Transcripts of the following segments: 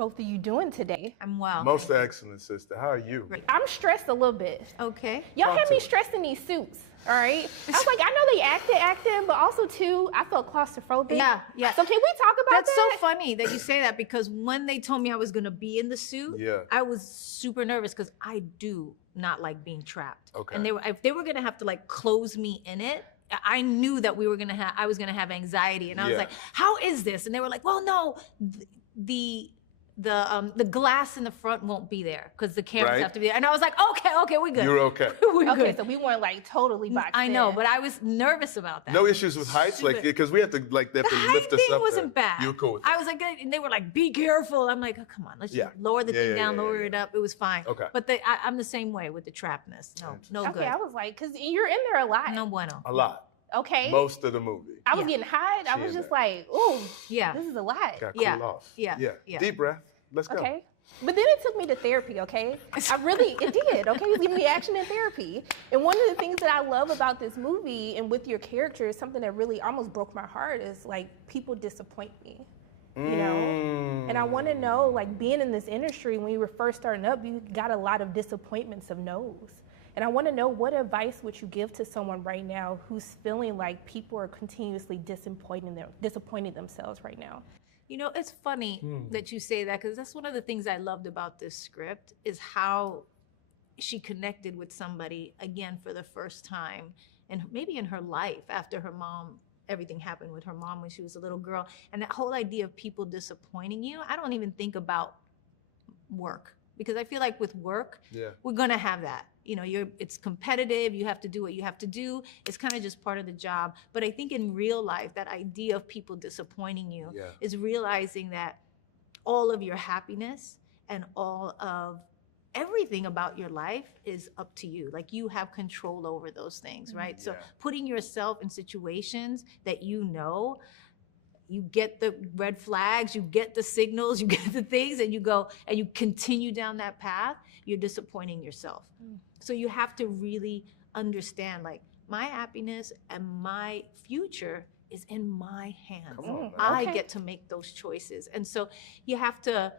both of you doing today? I'm well. Most excellent, sister. How are you? Great. I'm stressed a little bit. Okay. Y'all Talk had to me us. stressed in these suits, all right? I was like, I know they acting, but also too, I felt claustrophobic. Yeah. So can we talk about That's that? so funny that you say that, because when they told me I was gonna be in the suit, Yeah. I was super nervous because I do not like being trapped. Okay. And if they were gonna have to like close me in it, I knew that I was gonna have anxiety, and I was Yeah. like, "How is this?" And they were like, "Well, no, the glass in the front won't be there because the cameras Right. have to be there." And I was like, "Okay, we're good. You're okay. we're Okay, good." so we weren't like totally boxed I know, in. but I was nervous about that. No issues with heights, like Super. because we have to like they have The to height lift us thing up. wasn't there. bad. You're cool with I that. was like, and they were like, "Be careful." I'm like, "Oh, come on, let's Yeah. just lower the Yeah, thing yeah, down, yeah, lower yeah, it up." It was fine. Okay. But I'm the same way with the trapness. No okay, good. I was like, because you're in there a lot. No bueno. A lot. Okay. Most of the movie. I was Yeah. getting hot. I She was in just there. like, ooh, Yeah. this is a lot. Got cool Yeah. off. Yeah. Yeah. Yeah. Deep breath. Let's go. Okay. But then it took me to therapy, okay? It did, okay? It was giving me action in therapy. And one of the things that I love about this movie and with your character is something that really almost broke my heart is like people disappoint me, you know? And I want to know, like being in this industry, when you were first starting up, you got a lot of disappointments of no's. And I want to know, what advice would you give to someone right now who's feeling like people are continuously disappointing themselves right now? You know, it's funny that you say that, because that's one of the things I loved about this script is how she connected with somebody again for the first time, and maybe in her life after her mom. Everything happened with her mom when she was a little girl, and that whole idea of people disappointing you. I don't even think about work, because I feel like with work, Yeah. we're gonna have that. You know, it's competitive. You have to do what you have to do. It's kind of just part of the job. But I think in real life, that idea of people disappointing you Yeah. is realizing that all of your happiness and all of everything about your life is up to you. Like, you have control over those things, right? So Yeah. putting yourself in situations that you get the red flags, you get the signals, you get the things, and you go and you continue down that path, you're disappointing yourself. So you have to really understand, like, my happiness and my future is in my hands. Come on, man. I Okay. get to make those choices. And so you have to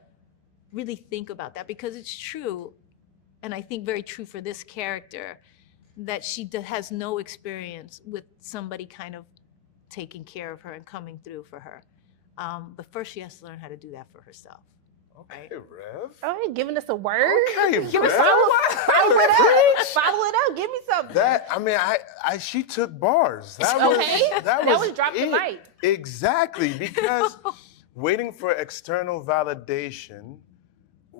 really think about that, because it's true, and I think very true for this character, that she has no experience with somebody kind of taking care of her and coming through for her. But first she has to learn how to do that for herself. Okay, Rev. Oh, you're giving us a word? Okay, Give us Rev. follow it up. Follow it up. Give me something. That I mean, she took bars. That Okay. was That was drop the it. mic. Exactly, because waiting for external validation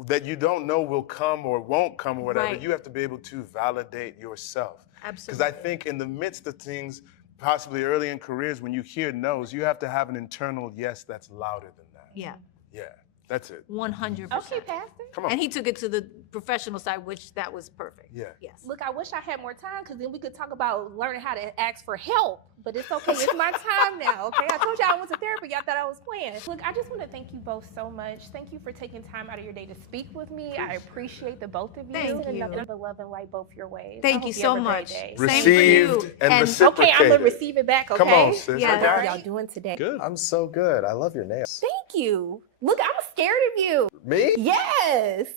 that you don't know will come or won't come or whatever, Right. you have to be able to validate yourself. Because Absolutely. I think in the midst of things, possibly early in careers, when you hear no's, you have to have an internal yes that's louder than that. Yeah, Yeah, that's it. 100%. Okay, Pastor. Come on. And he took it to the professional side, which that was perfect. Yeah. Yes. Look, I wish I had more time, because then we could talk about learning how to ask for help. But it's okay. It's my time now, okay? I told y'all I went to therapy. Y'all thought I was playing. Look, I just want to thank you both so much. Thank you for taking time out of your day to speak with me. I appreciate the both of you. Thank And you. nothing but love and light both your ways. Thank I you hope so have a great much. day. Same for Received you. and And- reciprocated. Okay, I'm gonna receive it back. Okay. Come on, sis. Yeah. I got How it. y'all doing today? Good. I'm so good. I love your nails. Thank you. Look, I'm scared of you. Me? Yes.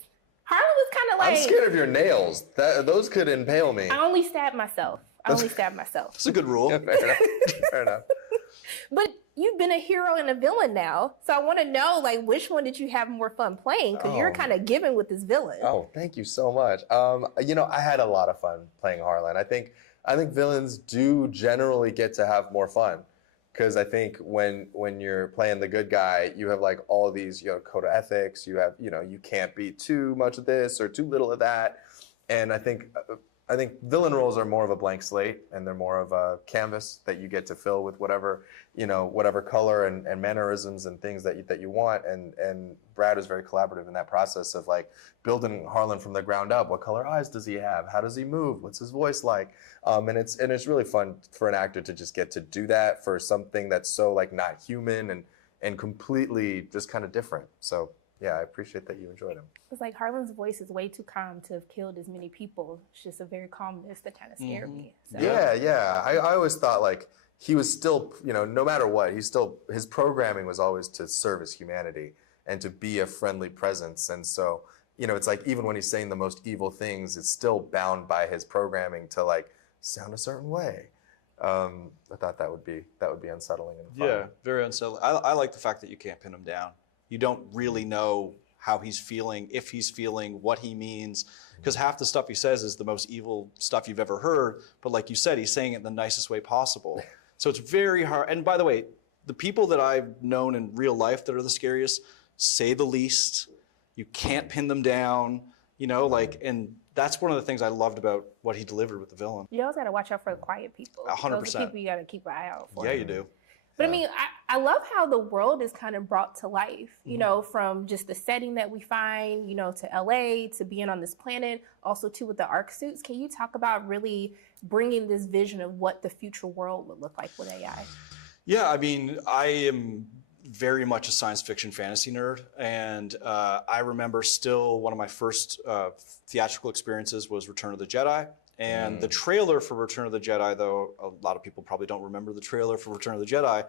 Harlan was kind of like. I'm scared of your nails. Those could impale me. I only stabbed myself. That's a good rule. Fair enough. Fair enough. But you've been a hero and a villain now, so I want to know, like, which one did you have more fun playing? Because you're Oh. kind of given with this villain. Oh, thank you so much. I had a lot of fun playing Harlan. I think villains do generally get to have more fun, because I think when you're playing the good guy, you have like all these code of ethics. You have you can't be too much of this or too little of that, and I think villain roles are more of a blank slate, and they're more of a canvas that you get to fill with whatever color and mannerisms and things that you want. And Brad was very collaborative in that process of like building Harlan from the ground up. What color eyes does he have? How does he move? What's his voice like? And it's really fun for an actor to just get to do that for something that's so like not human and completely just kind of different. So yeah, I appreciate that you enjoyed him. It's like Harlan's voice is way too calm to have killed as many people. It's just a very calmness that kind of scared me. So. Yeah. I always thought like he was still, no matter what, his programming was always to service humanity. and to be a friendly presence. And so, you know, it's like even when he's saying the most evil things, it's still bound by his programming to like sound a certain way. I thought that would be unsettling and fun. Yeah, very unsettling. I like the fact that you can't pin him down. You don't really know how he's feeling, if he's feeling, what he means, because half the stuff he says is the most evil stuff you've ever heard. But like you said, he's saying it in the nicest way possible. So it's very hard. And by the way, the people that I've known in real life that are the scariest say the least. You can't pin them down, you know, like, and that's one of the things I loved about what he delivered with the villain. You always got to watch out for the quiet people. 100%. Those are people you got to keep an eye out for. Yeah, you do. But I mean, I love how the world is kind of brought to life, you know, from just the setting that we find, you know, to LA, to being on this planet, also too with the ARC suits. Can you talk about really bringing this vision of what the future world would look like with AI? Yeah, I mean, I am very much a science fiction fantasy nerd. And I remember still one of my first theatrical experiences was Return of the Jedi. And the trailer for Return of the Jedi, though a lot of people probably don't remember the trailer for Return of the Jedi,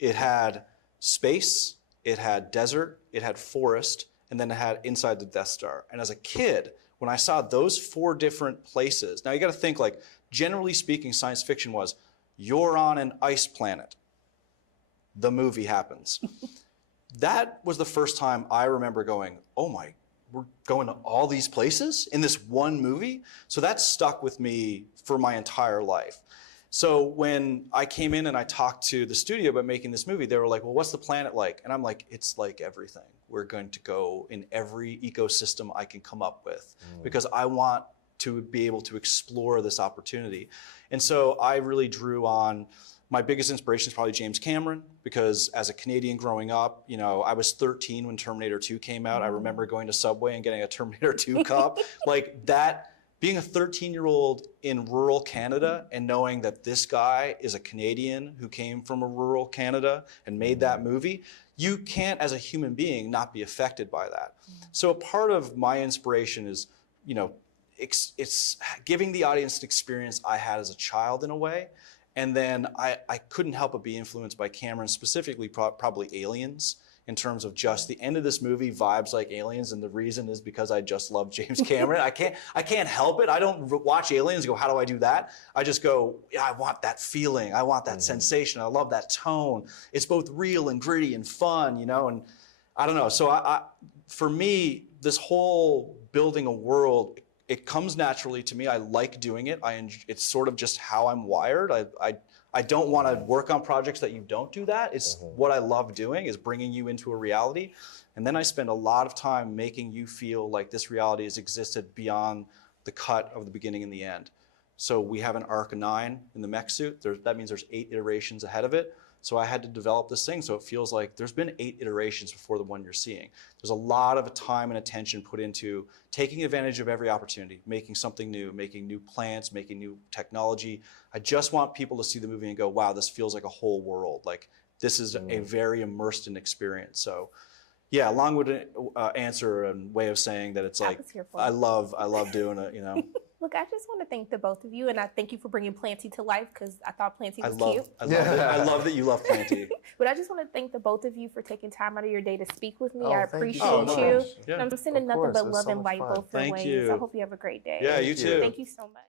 it had space, it had desert, it had forest, and then it had inside the Death Star. And as a kid, when I saw those 4 different places, now you got to think like, generally speaking, science fiction was, you're on an ice planet. The movie happens. That was the first time I remember going, oh my, we're going to all these places in this one movie? So that stuck with me for my entire life. So when I came in and I talked to the studio about making this movie, they were like, well, what's the planet like? And I'm like, it's like everything. We're going to go in every ecosystem I can come up with because I want to be able to explore this opportunity. And so I really drew on, my biggest inspiration is probably James Cameron, because as a Canadian growing up, you know, I was 13 when Terminator 2 came out. I remember going to Subway and getting a Terminator 2 cup. Like that, being a 13-year-old in rural Canada and knowing that this guy is a Canadian who came from a rural Canada and made that movie, you can't, as a human being, not be affected by that. So a part of my inspiration is, you know, it's giving the audience an experience I had as a child in a way. And then I couldn't help but be influenced by Cameron, specifically probably Aliens, in terms of just the end of this movie vibes like Aliens. And the reason is because I just love James Cameron. I can't help it. I don't watch Aliens and go, how do I do that? I just go, yeah, I want that feeling. I want that sensation. I love that tone. It's both real and gritty and fun, you know, and I don't know. So for me, this whole building a world, it comes naturally to me. I like doing it. It's sort of just how I'm wired. I don't want to work on projects that you don't do that. It's what I love doing, is bringing you into a reality. And then I spend a lot of time making you feel like this reality has existed beyond the cut of the beginning and the end. So we have an arc of 9 in the mech suit. That means there's 8 iterations ahead of it. So I had to develop this thing so it feels like there's been 8 iterations before the one you're seeing. There's a lot of time and attention put into taking advantage of every opportunity, making something new, making new plants, making new technology. I just want people to see the movie and go, wow, this feels like a whole world. Like this is a very immersed in experience. So yeah, long-winded answer and way of saying that it's like, I love doing it, you know. Look, I just want to thank the both of you, and I thank you for bringing Planty to life, because I thought Planty was cute. I love it. I love that you love Planty. But I just want to thank the both of you for taking time out of your day to speak with me. Oh, I appreciate you. Yeah. And I'm sending nothing but love and light both your ways. you. I hope you have a great day. Yeah, you too. Thank you so much.